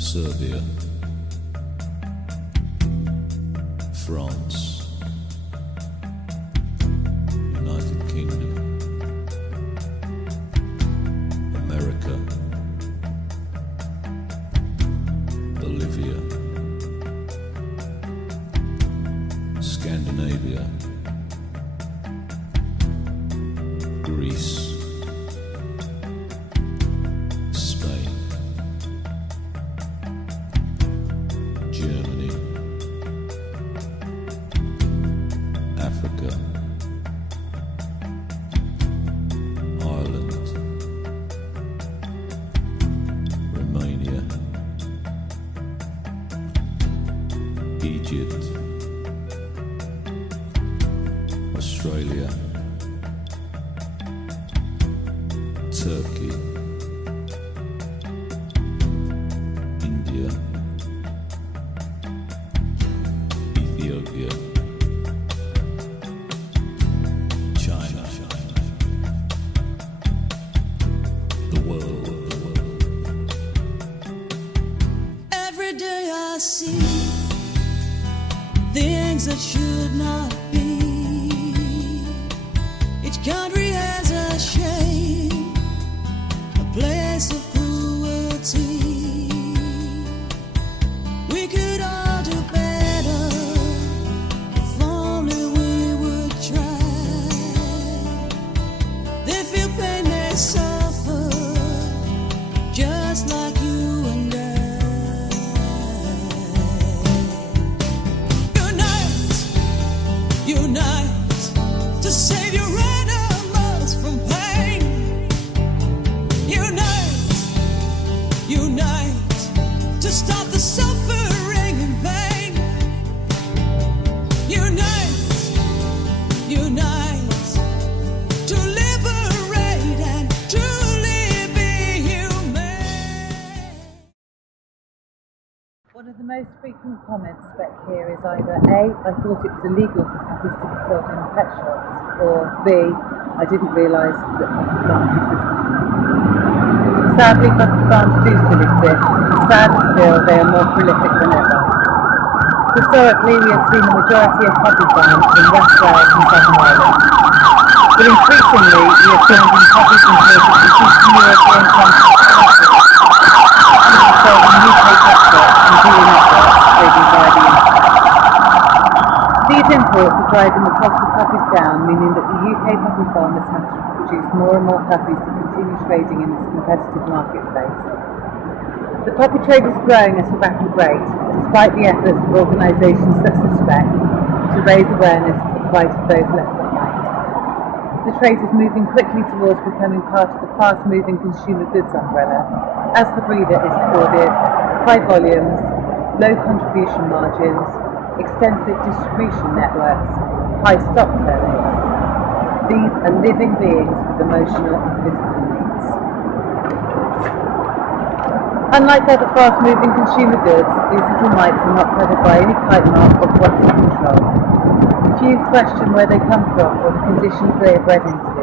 Serbia, France, United Kingdom, America, Bolivia, Scandinavia, Greece, Spain, Germany, Africa, Ireland, Romania, Egypt, Australia, Turkey, India, Ethiopia, China, the world. Every day I see things that should not be. Each country has a shame, a place of cruelty. We could all do better if only we would try. They feel pain, they suffer, just like you and I. Unite to save your animals from pain. Unite to stop the suffering in vain. Unite to liberate and truly be humane. One of the most frequent comments SPEC here is either A, I thought it was illegal for puppies to be sold in pet shops, or B, I didn't realise that puppy farms existed. Sadly, puppy farms do still exist, and sadder still, they are more prolific than ever. Historically, we have seen the majority of puppy farms in West Wales and Southern Ireland. But increasingly, we are finding puppies in places with Eastern European countries sold in UK pet shops and dealer networks trading via the internet. These imports are driving the cost of puppies down, meaning that the UK puppy farmers have to produce more and more puppies to continue trading in this competitive marketplace. The puppy trade is growing at a rapid rate, despite the efforts of organisations such as SPEC to raise awareness of the plight of those left behind. The trade is moving quickly towards becoming part of the fast-moving consumer goods umbrella, as the breeder is afforded high volumes, low contribution margins, extensive distribution networks, high stock turnover. These are living beings with emotional and physical needs. Unlike other fast-moving consumer goods, these little mites are not covered by any kite mark or quality control. Few question where they come from or the conditions they are bred into.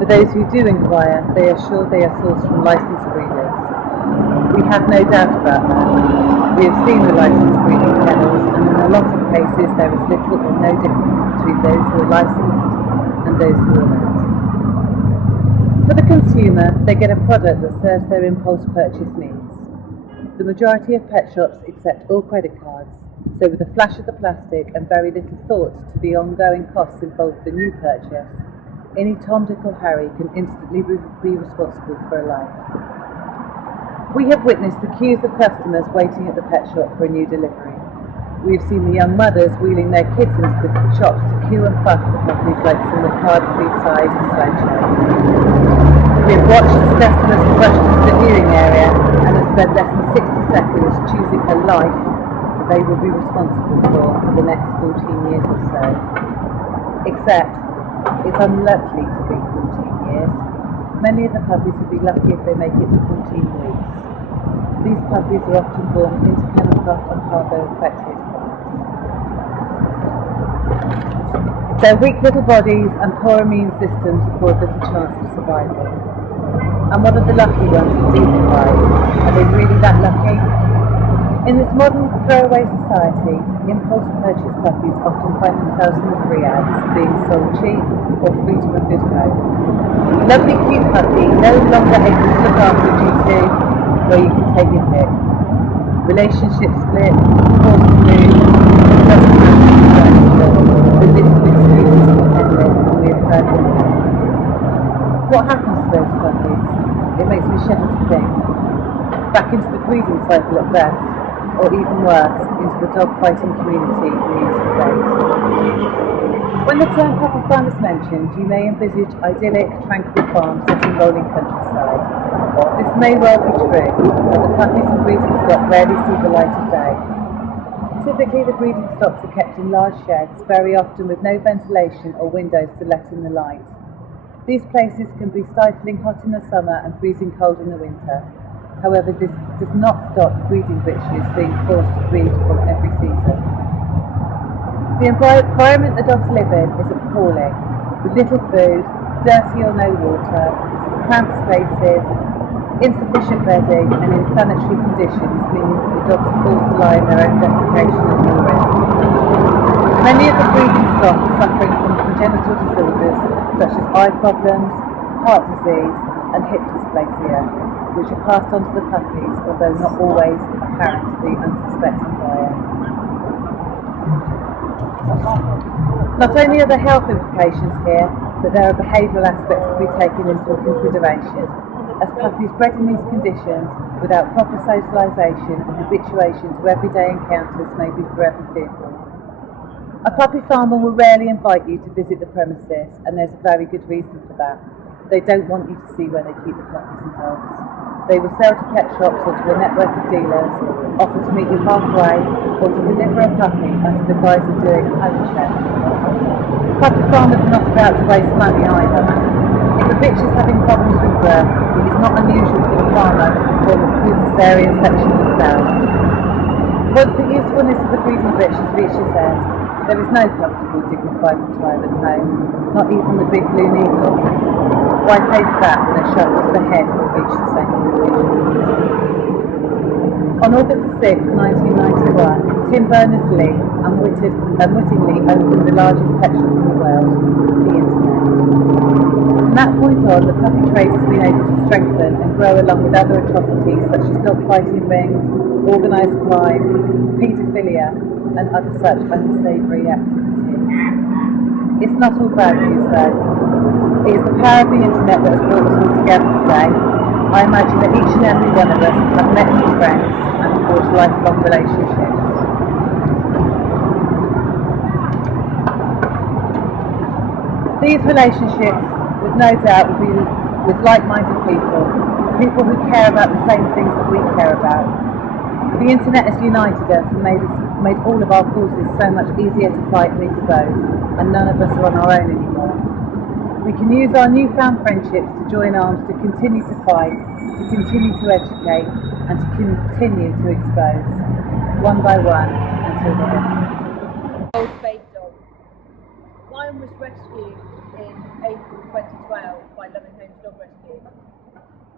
For those who do inquire, they are sure they are sourced from licensed breeders. We have no doubt about that. We have seen the licensed breeding kennels, and in a lot of cases there is little or no difference between those who are licensed and those who are not. For the consumer, they get a product that serves their impulse purchase needs. The majority of pet shops accept all credit cards, so with a flash of the plastic and very little thought to the ongoing costs involved with the new purchase, any Tom, Dick or Harry can instantly be responsible for a life. We have witnessed the queues of customers waiting at the pet shop for a new delivery. We have seen the young mothers wheeling their kids into the shops to queue and fuss the puppies like some card-free-sized sledgehammer. We have watched as customers have rushed into the viewing area and have spent less than 60 seconds choosing a life that they will be responsible for the next 14 years or so. Except, it's unlikely to be 14 years. Many of the puppies will be lucky if they make it to 14 weeks. These puppies are often born into kennel cough and parvo-infected farms. Their weak little bodies and poor immune systems afford little chance of survival. And one of the lucky ones that do survive. Are they really that lucky? In this modern throwaway society, impulse purchase puppies often find themselves in the free ads, being sold cheap or free to a good home. Lovely cute puppy, no longer able to look after due to where you can take your pick. Relationship split, forced to move, doesn't have any furniture. The list of excuses is endless and we have heard them all. What happens to those puppies? It makes me shudder to think. Back into the breeding cycle at best, or even worse, into the dog fighting community we used to face. When the term puppy farm is mentioned, you may envisage idyllic, tranquil farms set in rolling countryside. This may well be true, but the puppies and breeding stock rarely see the light of day. Typically, the breeding stocks are kept in large sheds, very often with no ventilation or windows to let in the light. These places can be stifling hot in the summer and freezing cold in the winter. However, this does not stop breeding bitches being forced to breed from every season. The environment the dogs live in is appalling, with little food, dirty or no water, cramped spaces, insufficient bedding and insanitary conditions, meaning that the dogs are forced to lie in their own defecation and urine. Many of the breeding stock are suffering from congenital disorders such as eye problems, heart disease and hip dysplasia, which are passed on to the puppies, although not always apparent to the unsuspecting buyer. Not only are there health implications here, but there are behavioural aspects to be taken into consideration, as puppies bred in these conditions without proper socialisation and habituation to everyday encounters may be forever fearful. A puppy farmer will rarely invite you to visit the premises, and there's a very good reason for that. They don't want you to see where they keep the puppies and dogs. They will sell to pet shops or to a network of dealers, offer to meet you halfway, or to deliver a puppy under the guise of doing a home check. Puppy farmers are not about to waste money either. If a bitch is having problems with birth, it is not unusual for the farmer to perform a crude cesarean section themselves. Once the usefulness of the breeding bitch has reached its end, there is no comfortable, dignified retirement home, not even the big blue needle. Why pay for that when a shot to the head will reach the same conclusion? On August 6, 1991, Tim Berners-Lee unwittingly opened the largest pet shop in the world, the Internet. From that point on, the puppy trade has been able to strengthen and grow along with other atrocities such as dog fighting rings, organised crime, paedophilia, and other such unsavoury activities. It's not all bad news though. It is the power of the internet that has brought us all together today. I imagine that each and every one of us have met new friends and forged lifelong relationships. These relationships, with no doubt, will be with like-minded people who care about the same things that we care about. The internet has united us and made all of our causes so much easier to fight and expose, and none of us are on our own anymore. We can use our newfound friendships to join arms to continue to fight, to continue to educate, and to continue to expose, one by one, until the end. Old fake dog. Bion was rescued in April 2012 by Loving Homes Dog Rescue.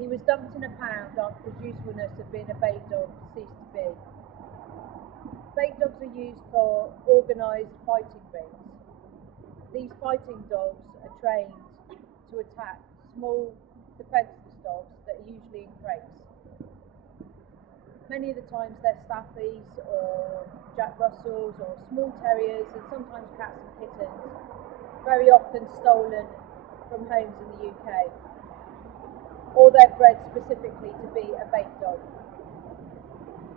He was dumped in a pound after the usefulness of being a bait dog ceased to be. Bait dogs are used for organised fighting rings. These fighting dogs are trained to attack small defenceless dogs that are usually in crates. Many of the times they're staffies or Jack Russells or small terriers and sometimes cats and kittens, very often stolen from homes in the UK. Or they're bred specifically to be a bait dog.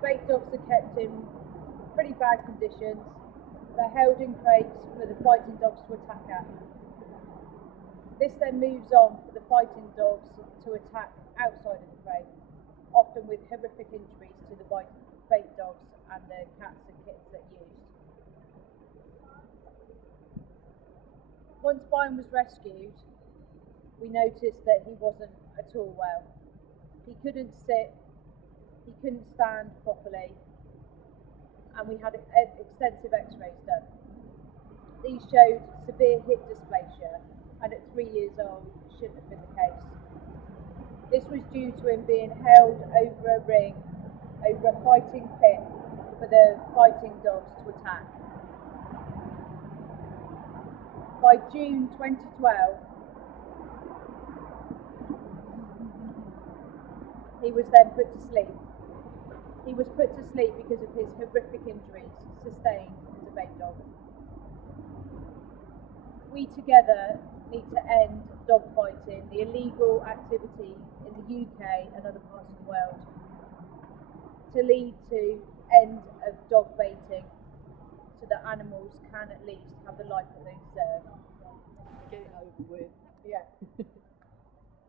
Bait dogs are kept in pretty bad conditions. They're held in crates for the fighting dogs to attack at. This then moves on for the fighting dogs to attack outside of the crate, often with horrific injuries to the bait dogs and the cats and kittens that used. Once Bion was rescued, we noticed that he wasn't at all well. He couldn't sit, he couldn't stand properly, and we had extensive x-rays done. These showed severe hip dysplasia, and at 3 years old shouldn't have been the case. This was due to him being held over a ring, over a fighting pit, for the fighting dogs to attack. By June 2012, he was then put to sleep. He was put to sleep because of his horrific injuries sustained as a baby dog. We together need to end dog fighting, the illegal activity in the UK and other parts of the world, to lead to end of dog baiting, so that animals can at least have the life that they deserve. Get it over with. Yeah.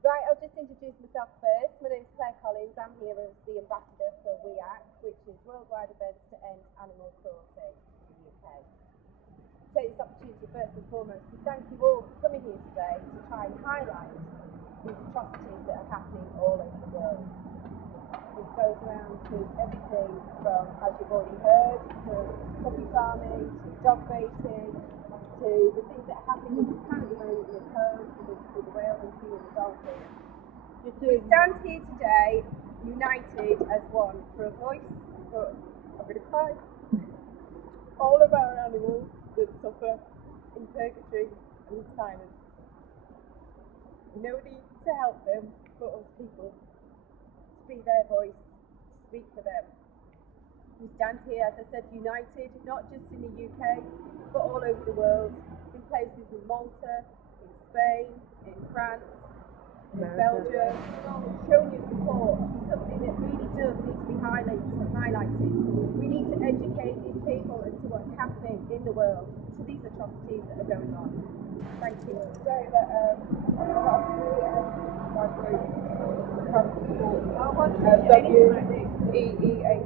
Right, I'll just introduce myself first. My name is Clare Collins. I'm here as the ambassador for WEEAC, which is Worldwide Events to End Animal Cruelty in the UK. Take this opportunity first and foremost to thank you all for coming here today to try and highlight these atrocities that are happening all over the world. This goes around to everything from, as you've already heard, to puppy farming, to dog baiting, to the things that are happening in Japan at the moment with home, with the whale and sea and the dolphins. We stand here today united as one for a voice, for a bit of pride, all of our animals that suffer in purgatory and in silence. Nobody to help them but us people, to be their voice, to speak for them. We stand here, as I said, united, not just in the UK, but all over the world, in places in Malta, in Spain, in France, in Belgium, showing your support for something that really does need to be highlighted. We need to educate these people as to what's happening in the world, to these atrocities that are going on. Thank you. So that WEEAC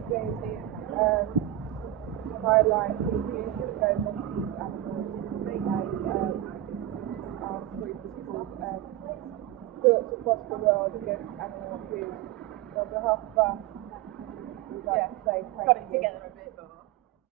highlight the abuse that goes on to these animals, and our group is called Quilt across the world against animal abuse. So on behalf of us, we'd like to say thank you. Got it together a bit.